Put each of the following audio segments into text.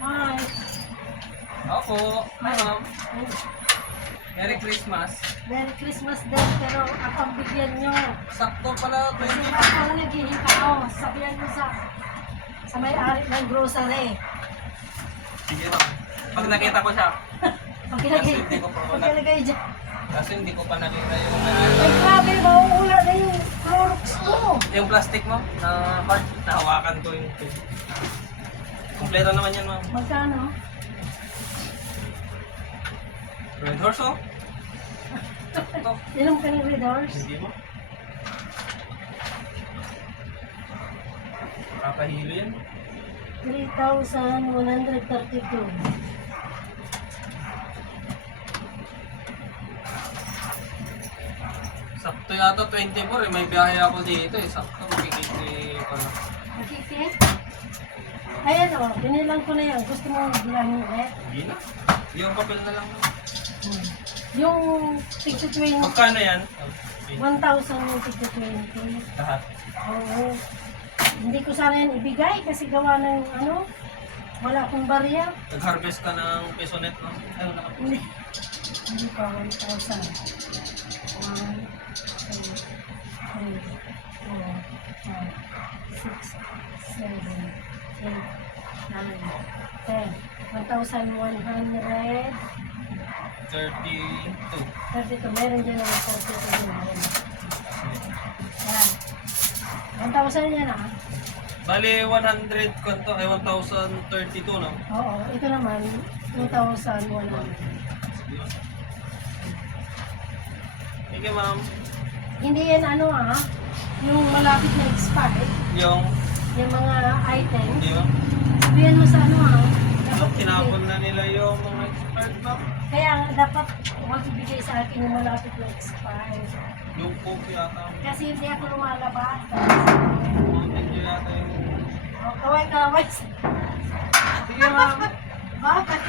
Hi. Opo, ma'am. Merry Christmas. Merry Christmas din, pero ang bigyan nyo. Sakto pala, Kasi 20. ako naghihintao. Sabihan mo sa may-ari ng grocery. Sige ma'am. Pag nakita ko siya. Pagkilagay, Kasi hindi ko pa wala. pagkilagay dyan. Kasi hindi ko pa nakita yung Ay, grabe, mauula na yung Clorox ko. yung plastic mo na part. Nahawakan ko yung kompleto naman yan ma'am. Magkano? Red horse oh. Ito. Ilang ka ng Red Horse? Hindi mo. Kakahilo yan. 3,132. Sakto yata 24 eh. May biyahe ako dito eh. Sakto makikiti ko na. Nakikit? Ayan o, binilang ko na yan. Gusto mo bilangin ulit? Hindi na. Yung papel na lang. Yung tigto 20, Magkano yan? 1,000 yung tigto 20. Lahat. Oo. Hindi ko sana yan ibigay kasi gawa ng ano, wala akong barya. Nag-harvest ka ng pesonet no? Ano na? Hindi. Hindi pa 1,000. 1, 2, 3, 4, 5, 6, 7, 8, 9, 10. 1,100. 32. 32. Meron dyan naman 32 din. Yan. 1,000 yan ah. Bali 100 kwanto ay 1,032 no? Oo. Ito naman 2,100. Thank you ma'am. Hindi yan ano ah. Yung malapit na expire. Yung Yung mga items. hindi ba? Sabihan mo sa ano ah. Ano, tinapon na nila yung mga expired ma'am. Kaya nga, dapat huwag ibigay sa akin yung malapit na expire. Yung coke yata. Kasi hindi ako lumalabas. Mountain Dew yata yung... Oh, kaway-kaway. Sige ma'am. Bakit?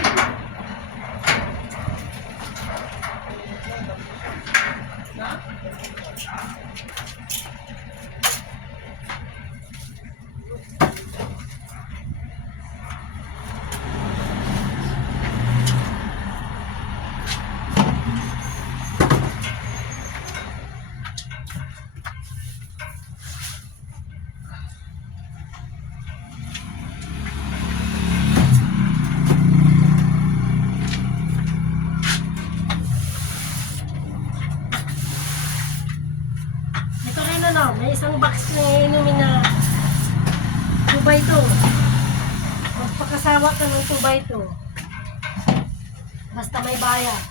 Ito rin ano, may isang box na inumin na 2x2. Magpakasawa ka ng 2x2. Basta may bayad.